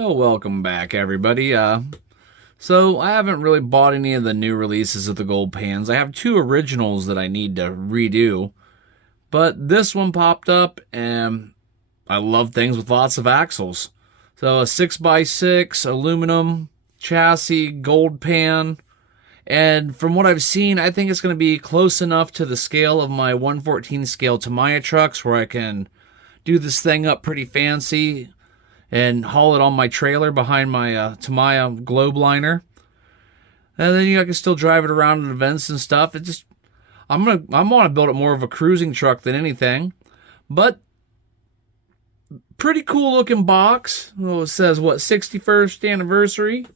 Oh, welcome back, everybody. So I haven't really bought any of the new releases of the gold pans. I have two originals that I need to redo, but this one popped up, and I love things with lots of axles. So a 6x6 aluminum chassis, gold pan, and from what I've seen, I think it's going to be close enough to the scale of my 1/14 scale Tamiya trucks where I can do this thing up pretty fancy and haul it on my trailer behind my Tamiya globe liner. And then I can still drive it around at events and stuff. I want to build it more of a cruising truck than anything. But pretty cool looking box. Well, it says what, 61st anniversary.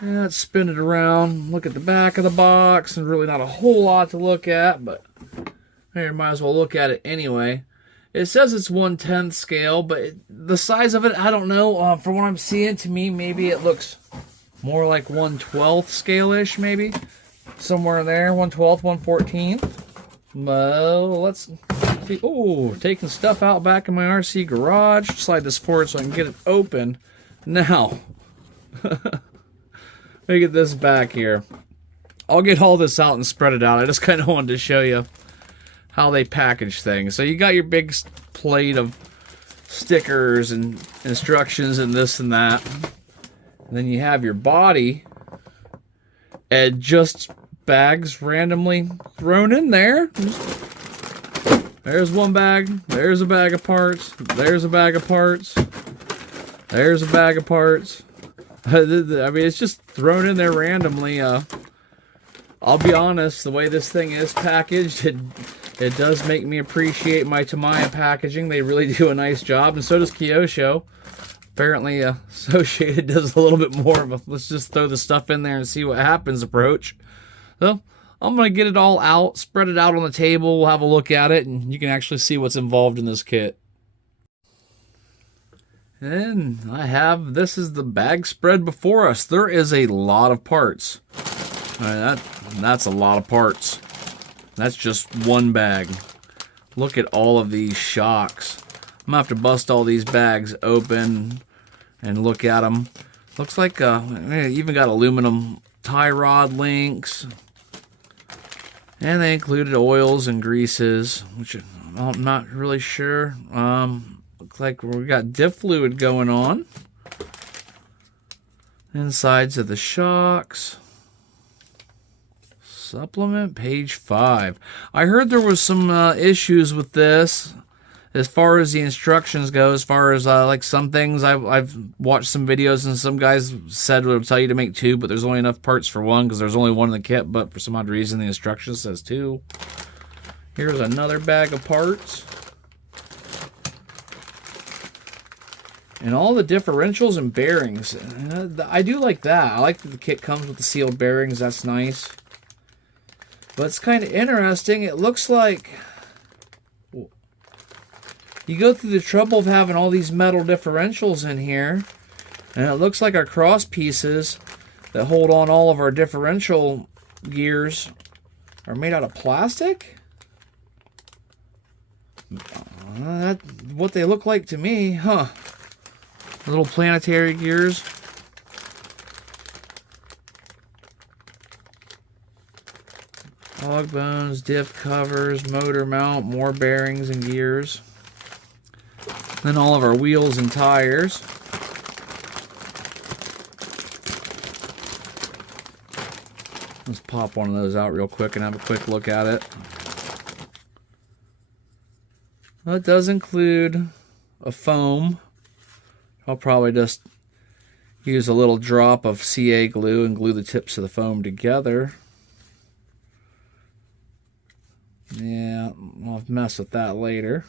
Yeah, let's spin it around. Look at the back of the box, and really not a whole lot to look at, but I might as well look at it anyway. It says it's 1/10 scale, but the size of it, I don't know. From what I'm seeing, to me, maybe it looks more like 1/12 scale-ish, maybe. Somewhere in there, 1/12, 1/14. Well, let's see. Oh, taking stuff out back in my RC garage. Slide this forward so I can get it open. Now, let me get this back here. I'll get all this out and spread it out. I just kind of wanted to show you how they package things. So you got your big plate of stickers and instructions and this and that. And then you have your body and just bags randomly thrown in there. There's one bag. There's a bag of parts. There's a bag of parts. There's a bag of parts. I mean, it's just thrown in there randomly. I'll be honest, the way this thing is packaged, it does make me appreciate my Tamiya packaging. They really do a nice job, and so does Kyosho. Apparently, Associated does a little bit more of a let's just throw the stuff in there and see what happens approach. So, I'm going to get it all out, spread it out on the table, we'll have a look at it, and you can actually see what's involved in this kit. And this is the bag spread before us. There is a lot of parts. That's a lot of parts. That's just one bag. Look at all of these shocks. I'm going to have to bust all these bags open and look at them. Looks like even got aluminum tie rod links. And they included oils and greases, which I'm not really sure. Looks like we got diff fluid going on. Insides of the shocks. Supplement, page 5. I heard there was some issues with this as far as the instructions go, as far as like some things. I've watched some videos and some guys said it would tell you to make 2, but there's only enough parts for 1 because there's only 1 in the kit, but for some odd reason the instruction says 2. Here's another bag of parts. And all the differentials and bearings. I do like that. I like that the kit comes with the sealed bearings. That's nice. But it's kind of interesting. It looks like you go through the trouble of having all these metal differentials in here. And it looks like our cross pieces that hold on all of our differential gears are made out of plastic? That's what they look like to me, huh? Little planetary gears. Hog bones, diff covers, motor mount, more bearings and gears. Then all of our wheels and tires. Let's pop one of those out real quick and have a quick look at it. Well, it does include a foam. I'll probably just use a little drop of CA glue and glue the tips of the foam together. Yeah, I'll mess with that later.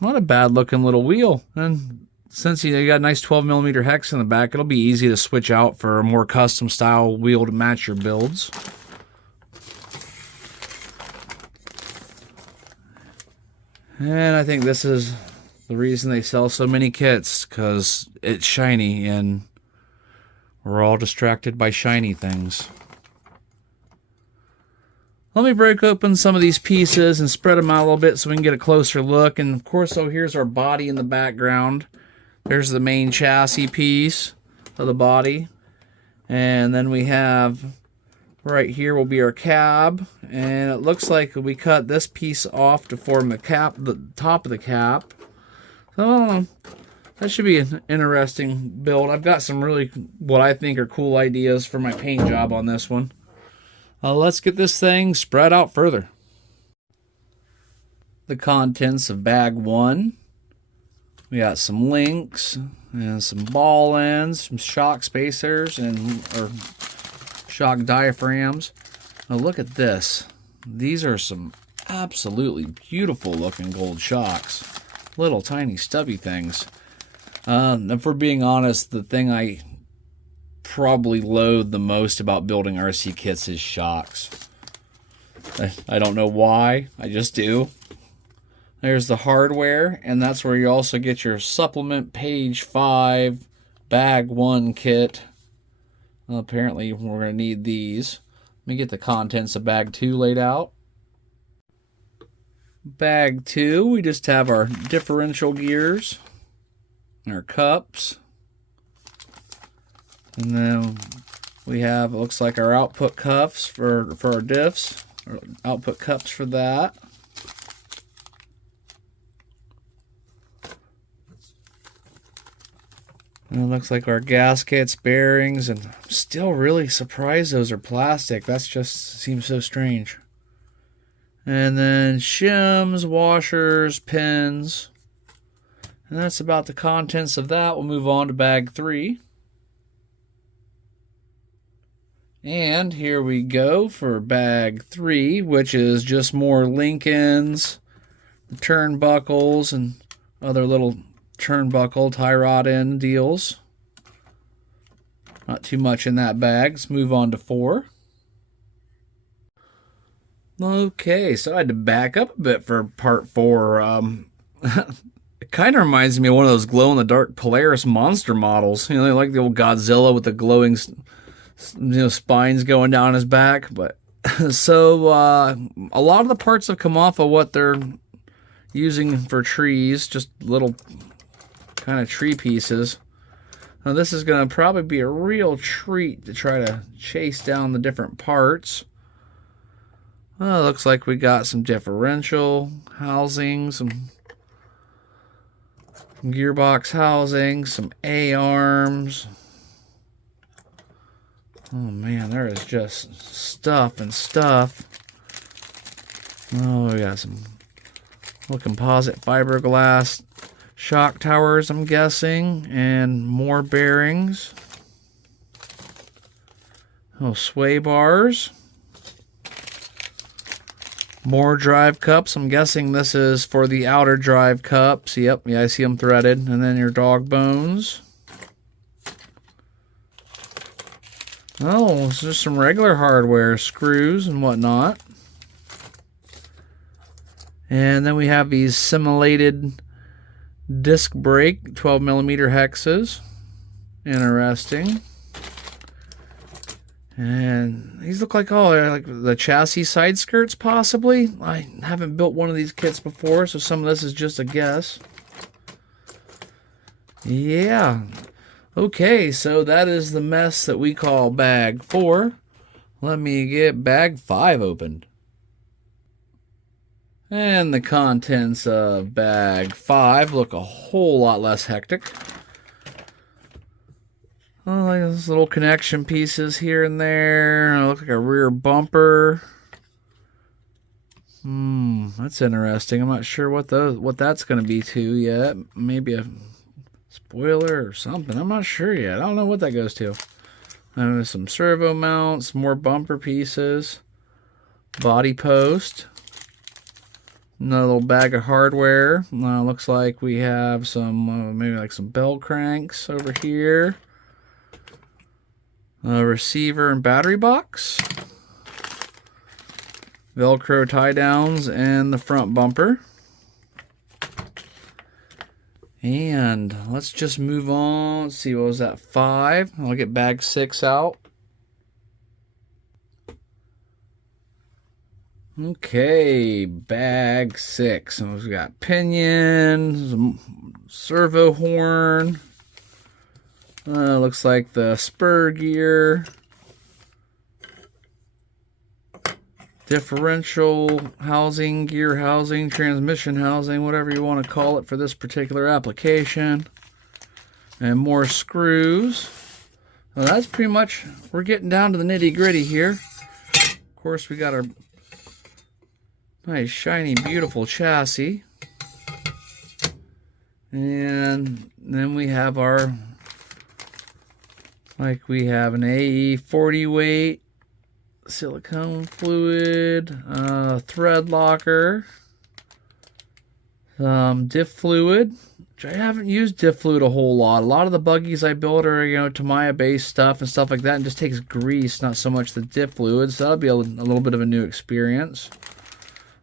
Not a bad looking little wheel. And since you got a nice 12mm hex in the back, it'll be easy to switch out for a more custom style wheel to match your builds. And I think this is the reason they sell so many kits, because it's shiny and We're all distracted by shiny things. Let me break open some of these pieces and spread them out a little bit so we can get a closer look. And of course, so here's our body in the background. There's the main chassis piece of the body. And then we have right here will be our cab. And it looks like we cut this piece off to form the cap, the top of the cap. So that should be an interesting build. I've got some really, what I think are cool ideas for my paint job on this one. Let's get this thing spread out further. The contents of bag 1. We got some links and some ball ends, some shock spacers or shock diaphragms. Now look at this. These are some absolutely beautiful looking gold shocks. Little tiny stubby things. If we're being honest, the thing I probably loathe the most about building RC kits is shocks. I don't know why, I just do. There's the hardware, and that's where you also get your supplement page 5 bag 1 kit. Well, apparently we're going to need these. Let me get the contents of bag 2 laid out. Bag 2, we just have our differential gears, our cups, and then we have, it looks like our output cuffs for our diffs, or output cups for that. And it looks like our gaskets, bearings, and I'm still really surprised those are plastic. That's just seems so strange. And then shims, washers, pins. And that's about the contents of that. We'll move on to bag 3. And here we go for bag 3, which is just more Lincolns, turnbuckles, and other little turnbuckle tie rod end deals. Not too much in that bag. Let's move on to 4. Okay, so I had to back up a bit for part 4. It kind of reminds me of one of those glow-in-the-dark Polaris monster models. You know, like the old Godzilla with the glowing, spines going down his back. But so a lot of the parts have come off of what they're using for trees, just little kind of tree pieces. Now this is going to probably be a real treat to try to chase down the different parts. Well, it looks like we got some differential housing, some gearbox housing, some A-arms. Oh man, there is just stuff and stuff. Oh, we got some little composite fiberglass shock towers, I'm guessing, and more bearings. Oh, sway bars. More drive cups. I'm guessing this is for the outer drive cups. Yep, yeah, I see them threaded. And then your dog bones. Oh, it's just some regular hardware, screws and whatnot. And then we have these simulated disc brake 12mm hexes. Interesting. And these look like, oh, they're like the chassis side skirts, possibly. I haven't built one of these kits before, so some of this is just a guess. Yeah. Okay, so that is the mess that we call bag 4. Let me get bag 5 opened. And the contents of bag 5 look a whole lot less hectic. Oh, like those little connection pieces here and there. Look like a rear bumper. That's interesting. I'm not sure what that's going to be to yet. Maybe a spoiler or something. I'm not sure yet. I don't know what that goes to. And there's some servo mounts, more bumper pieces, body post, another little bag of hardware. Looks like we have some maybe like some bell cranks over here. Receiver and battery box, Velcro tie downs, and the front bumper. And let's just move on. Let's see, what was that? 5. I'll get bag 6 out. Okay, bag 6. And we've got pinion, servo horn. Looks like the spur gear, differential housing, gear housing, transmission housing, whatever you want to call it for this particular application. And more screws. Well, that's pretty much, we're getting down to the nitty gritty here. Of course, we got our nice, shiny, beautiful chassis. And then we have our, like we have an AE 40 weight, silicone fluid, thread locker, diff fluid, which I haven't used diff fluid a whole lot. A lot of the buggies I build are, you know, Tamiya based stuff and stuff like that, and just takes grease, not so much the diff fluid. So that'll be a little bit of a new experience.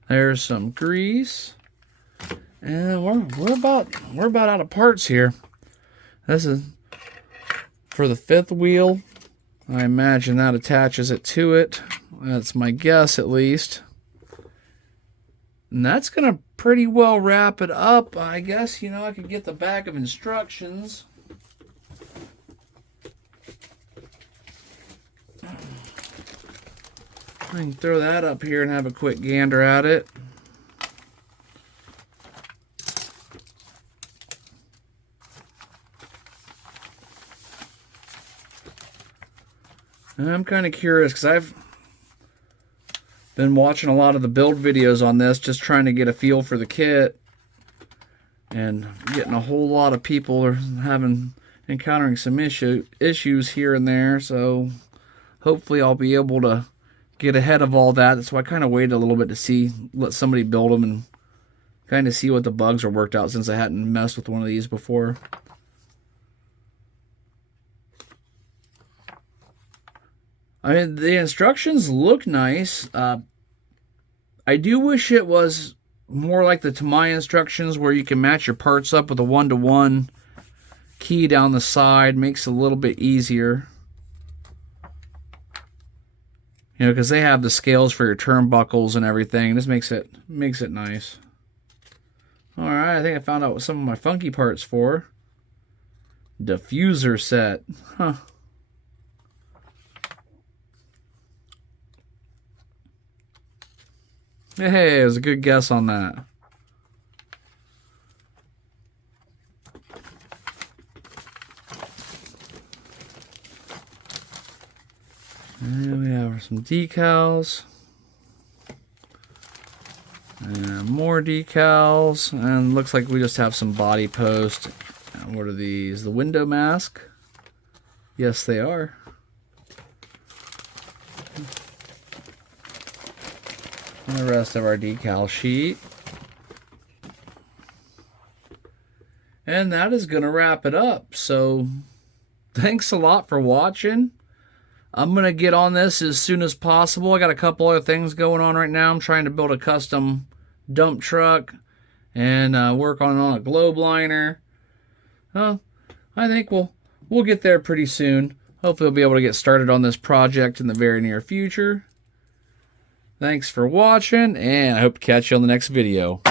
There's some grease, and we're about out of parts here. This is for the 5th wheel. I imagine that attaches it to it. That's my guess, at least. And that's going to pretty well wrap it up. I guess, you know, I could get the back of instructions. I can throw that up here and have a quick gander at it. And I'm kind of curious because I've been watching a lot of the build videos on this, just trying to get a feel for the kit, and getting a whole lot of people are encountering some issues here and there. So hopefully I'll be able to get ahead of all that. So I kind of waited a little bit to let somebody build them and kind of see what the bugs are worked out, since I hadn't messed with one of these before. I mean, the instructions look nice. I do wish it was more like the Tamiya instructions, where you can match your parts up with a 1-to-1 key down the side. Makes it a little bit easier. You know, because they have the scales for your turnbuckles and everything. This makes it nice. All right, I think I found out what some of my funky parts for. Diffuser set. Huh. Hey, it was a good guess on that. And we have some decals. And more decals. And looks like we just have some body post. And what are these? The window mask? Yes, they are. And the rest of our decal sheet. And that is going to wrap it up. So thanks a lot for watching. I'm going to get on this as soon as possible. I got a couple other things going on right now. I'm trying to build a custom dump truck and work on a globe liner. I think we'll get there pretty soon. Hopefully we'll be able to get started on this project in the very near future. Thanks for watching, and I hope to catch you on the next video.